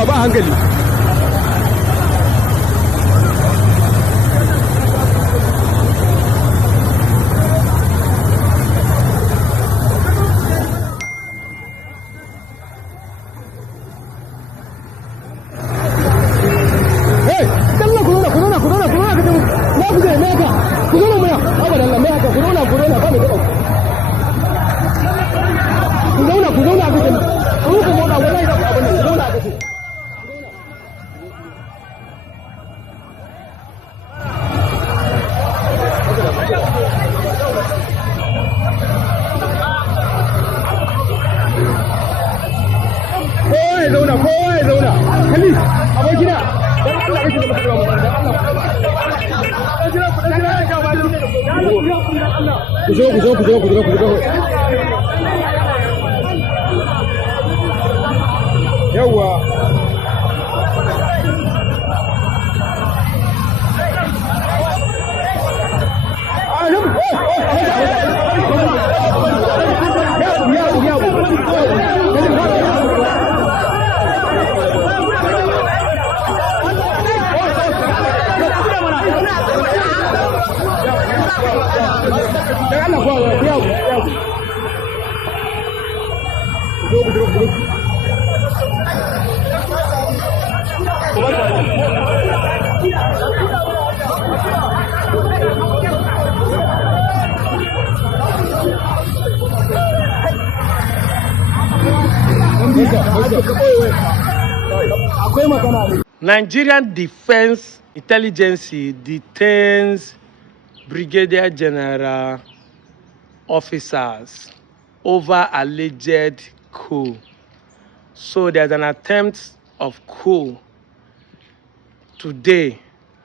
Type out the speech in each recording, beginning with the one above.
a ba hankali. Ku zo. Yawwa. Nigerian Defense Intelligence detains Brigadier General officers over alleged coup. So there's an attempt of coup today,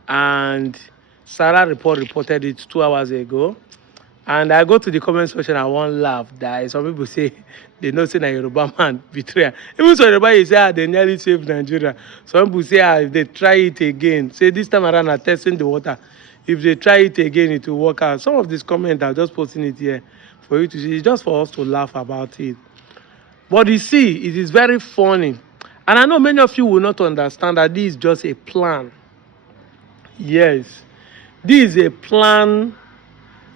and Sarah reported it 2 hours ago. And I go to the comment section, I won't laugh. That some people say they know say na Yoruba man betray. Even so Yoruba you say they nearly saved Nigeria. Some people say if they try it again, say this time around are testing the water. If they try it again, it will work out. Some of these comments are just posting it here for you to see. It's just for us to laugh about it. But you see, it is very funny. And I know many of you will not understand that this is just a plan. Yes, this is a plan.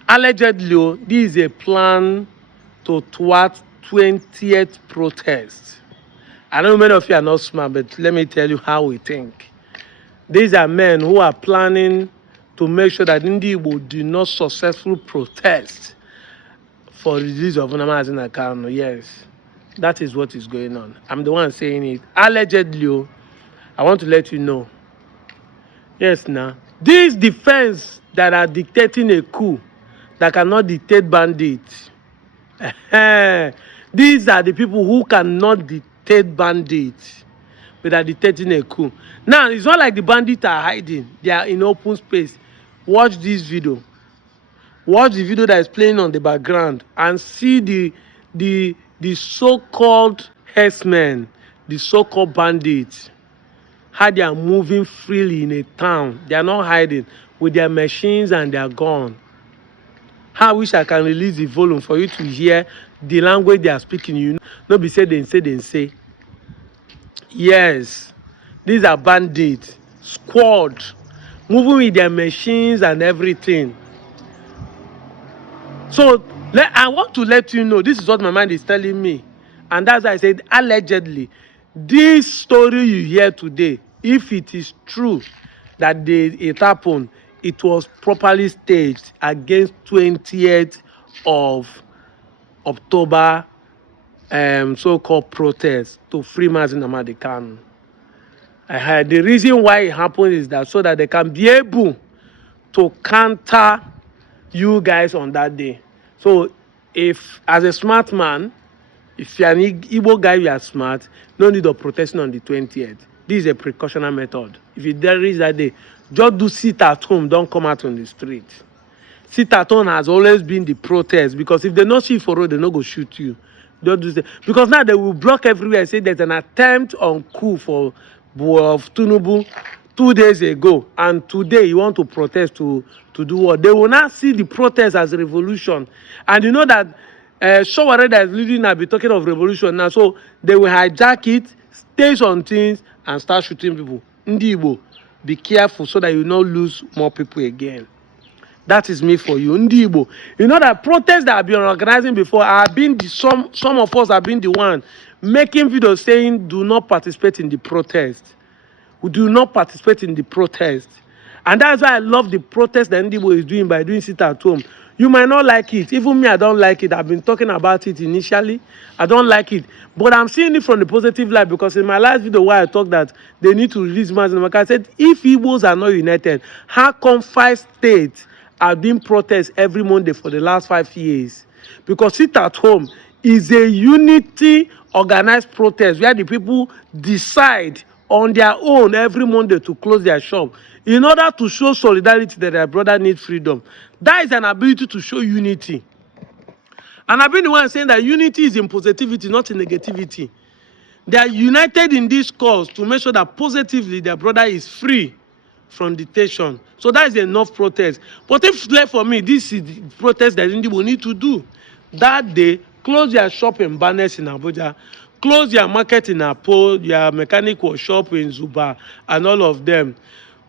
Allegedly, this is a plan to thwart 20th protest. I know many of you are not smart, but let me tell you how we think. These are men who are planning to make sure that Igbo do not successfully protest for the release of Nnamdi Kanu. Yes, that is what is going on. I'm the one saying it. Allegedly, I want to let you know. Yes, now, these defense that are dictating a coup, that cannot dictate bandits. These are the people who cannot dictate bandits, but are dictating a coup. Now, it's not like the bandits are hiding. They are in open space. Watch this video. Watch the video that is playing on the background and see the so-called herdsmen, the so-called bandits, how they are moving freely in a town. They are not hiding with their machines and their guns. I wish I can release the volume for you to hear the language they are speaking. You know, not be say they say. Yes, these are bandits, squad, moving with their machines and everything. So I want to let you know, this is what my mind is telling me. And that's why I said, allegedly, this story you hear today, if it is true that it happened, it was properly staged against 20th of October so-called protest to free Nnamdi Kanu. The reason why it happened is that so that they can be able to counter you guys on that day. So if, as a smart man, if you're an Igbo guy, you are smart, no need of protesting on the 20th. This is a precautionary method. If it there is that day, just do sit at home, don't come out on the street. Sit at home has always been the protest, because if they not see for road, they not go shoot you. Don't do that. Because now they will block everywhere and say there's an attempt on coup of Tinubu 2 days ago, and today you want to protest to do what? They will not see the protest as a revolution. And you know that Showore that is leading now be talking of revolution now. So they will hijack it, stage on things, and start shooting people. Ndi Igbo, be careful so that you not lose more people again. That is me for you. Ndi Igbo. You know that protests that I've been organizing before, I've been some of us have been the one making videos saying do not participate in the protest. We do not participate in the protest. And that's why I love the protest that Ndi Igbo is doing by doing sit at home. You might not like it. Even me, I don't like it. I've been talking about it initially. I don't like it. But I'm seeing it from the positive light, because in my last video where I talked that they need to release Marginalization, I said, if Igbos are not united, how come 5 states are doing protests every Monday for the last 5 years? Because sit at home is a unity organized protest where the people decide on their own every Monday to close their shop in order to show solidarity that their brother needs freedom. That is an ability to show unity. And I've been the one saying that unity is in positivity, not in negativity. They are united in this cause to make sure that positively their brother is free from detention. So that is enough protest. But if left for me, this is the protest that Indians will need to do. That day, close your shop in Barnes in Abuja, close your market in Apo, your mechanic workshop in Zuba, and all of them.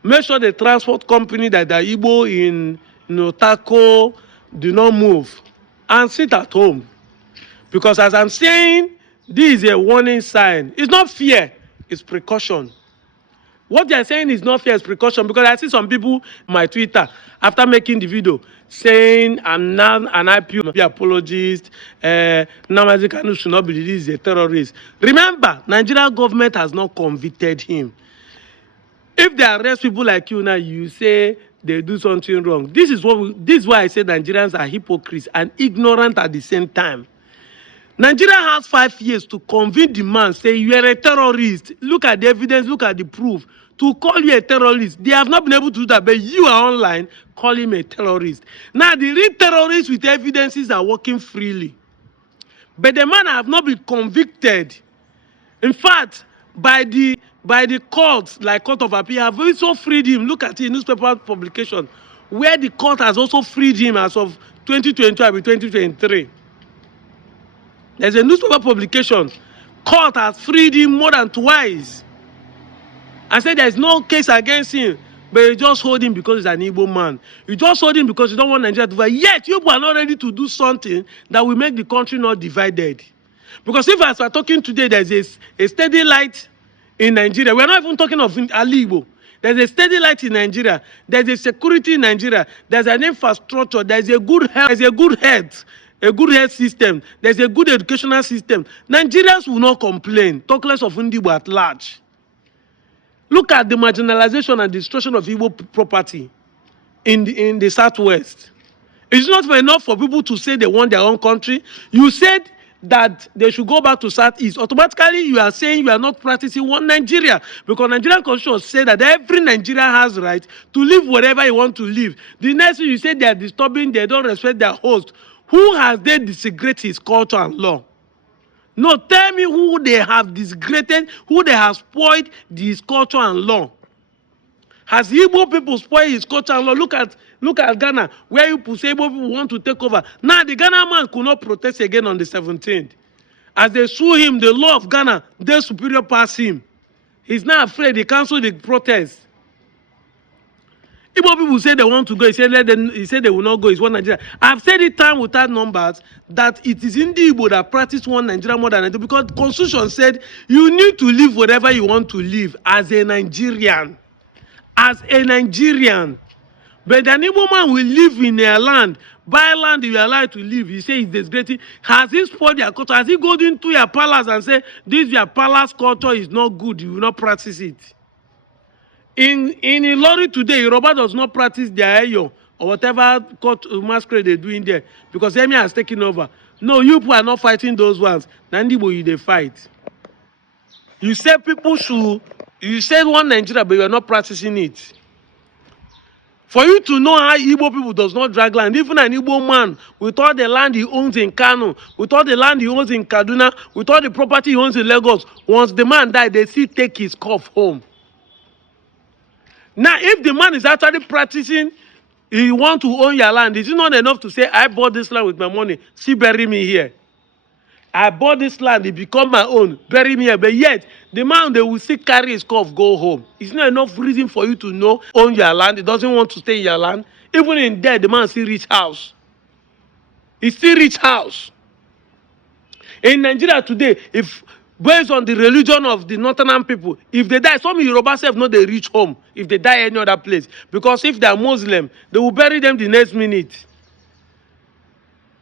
Make sure the transport company that are Igbo in Notako do not move and sit at home. Because as I'm saying, this is a warning sign. It's not fear, it's precaution. What they are saying is not fear, it's precaution. Because I see some people on my Twitter after making the video saying I'm not an IPO apologist, Nnamdi Kanu should not be released as a terrorist. Remember, Nigerian government has not convicted him. If they arrest people like you now, you say they do something wrong. This is why I say Nigerians are hypocrites and ignorant at the same time. Nigeria has 5 years to convince the man, say you are a terrorist. Look at the evidence, look at the proof. To call you a terrorist, they have not been able to do that, but you are online calling him a terrorist. Now, the real terrorists with evidences are working freely. But the man have not been convicted. In fact, by the courts, like Court of Appeal, have also freed him. Look at it, newspaper publication, where the court has also freed him as of 2022 and 2023. There's a newspaper publication. Court has freed him more than twice. I said there's no case against him, but you just hold him because he's an Igbo man. You just hold him because you don't want Nigeria to divide. Yet you are not ready to do something that will make the country not divided. Because if as we're talking today, there's a steady light in Nigeria. We're not even talking of Ali Igbo. There's a steady light in Nigeria. There's a security in Nigeria. There's an infrastructure. There's a good health. There's a good health system. There's a good educational system. Nigerians will not complain. Talk less of Igbo at large. Look at the marginalization and destruction of Igbo property in the Southwest. It's not enough for people to say they want their own country. You said that they should go back to Southeast. Automatically, you are saying you are not practicing one Nigeria. Because Nigerian constitution says that every Nigerian has right to live wherever he wants to live. The next thing you say they are disturbing, they don't respect their host. Who has they desecrated his culture and law? No, tell me who they have disgraded, who they have spoiled his culture and law. Has Igbo people spoiled his culture and law? Look at Ghana, where you say Igbo people want to take over. Now, the Ghana man could not protest again on the 17th. As they sue him, the law of Ghana, their superior pass him. He's not afraid. He canceled the protest. Igbo people say they want to go. He said they will not go. It's one Nigeria. I've said it time without numbers that it is in the Igbo that practice one Nigeria more than Nigeria, because the Constitution said you need to live wherever you want to live as a Nigerian. As a Nigerian. But an Igbo man will live in their land, buy land you are allowed to live. He says it's disgracing. Has he spoiled their culture? Has he gone into your palace and say this your palace culture is not good, you will not practice it? In Ilori today, Yoruba does not practice their Eyo or whatever court masquerade they're doing there because Emi has taken over. No, you people are not fighting those ones. Nandibo, you they fight. You said people should, you said one Nigeria, but you are not practicing it. For you to know how Igbo people does not drag land, even an Igbo man, with all the land he owns in Kano, with all the land he owns in Kaduna, with all the property he owns in Lagos, once the man died, they still take his cup home. Now, if the man is actually practicing You want to own your land. Is it not enough to say, I bought this land with my money, see, bury me here? I bought this land, it become my own, bury me here. But yet, the man, they will still carry his cup, go home. It's not enough reason for you to know, own your land. He doesn't want to stay in your land. Even in death, the man still reach house. He still reach house. In Nigeria today, if based on the religion of the northern people, if they die, some Yoruba self know they reach home if they die any other place. Because if they are Muslim, they will bury them the next minute.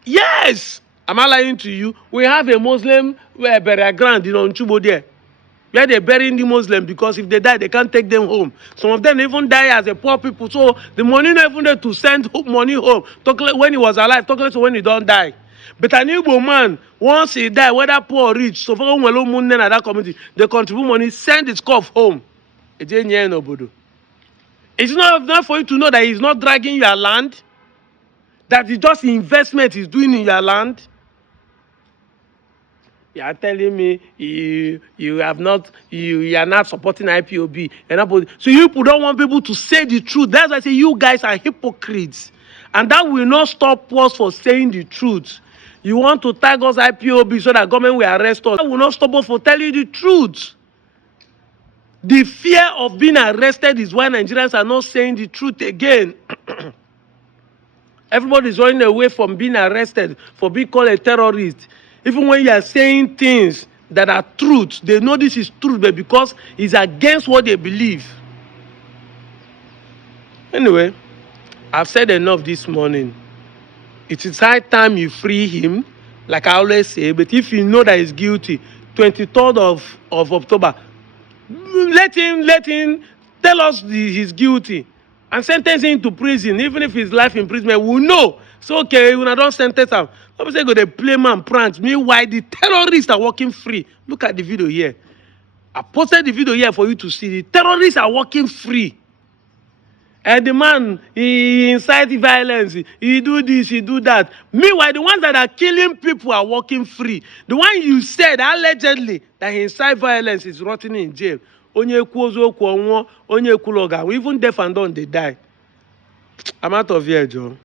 Yes! Am I lying to you? We have a Muslim burial ground in Onchubo there, where they bury the Muslim, because if they die, they can't take them home. Some of them even die as a poor people. So the money not even there to send money home. Talk when he was alive, talk less when he don't die. But an Igbo man, once he die, whether poor or rich, so for that community, they contribute money, send his cup home. It's not enough for you to know that he's not dragging your land, that it's just investment he's doing in your land. You are telling me you are not supporting IPOB. So you people don't want people to say the truth. That's why I say you guys are hypocrites. And that will not stop us for saying the truth. You want to tag us IPOB so that government will arrest us. That will not stop us for telling the truth. The fear of being arrested is why Nigerians are not saying the truth again. Everybody is running away from being arrested for being called a terrorist. Even when you are saying things that are truth, they know this is truth, but because it's against what they believe. Anyway, I've said enough this morning. It is high time you free him, like I always say. But if you know that he's guilty, 23rd of October, let him tell us he's guilty and sentence him to prison. Even if his life imprisonment, we'll know. So okay, when I don't sentence him, I'm saying go they play man pranks. Meanwhile, the terrorists are walking free. Look at the video here. I posted the video here for you to see. The terrorists are walking free. And the man, he incites violence, he do this, he do that. Meanwhile, the ones that are killing people are walking free. The one you said, allegedly, that he incites violence is rotting in jail. Even deaf and done, they die. I'm out of here, Joe.